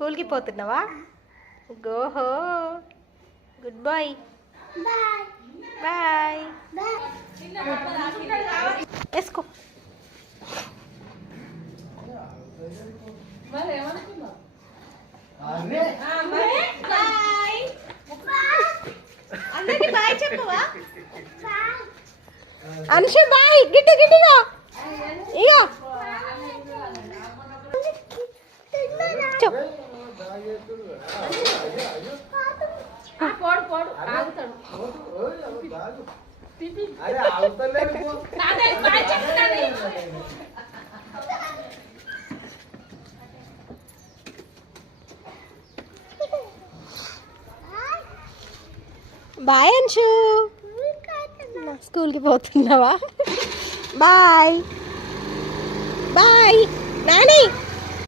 స్కూల్కి పోతున్నావా? గోహో, గుడ్ బాయ్. బాయ్. వేసుకో. అందరికి బాయ్ చెప్పవా? అనుష బాయ్ గిట్టి గిట్టిగా. ఇక చెప్పు. బాయ్ అంశు. స్కూల్కి పోతున్నావా? Bye bye Nani.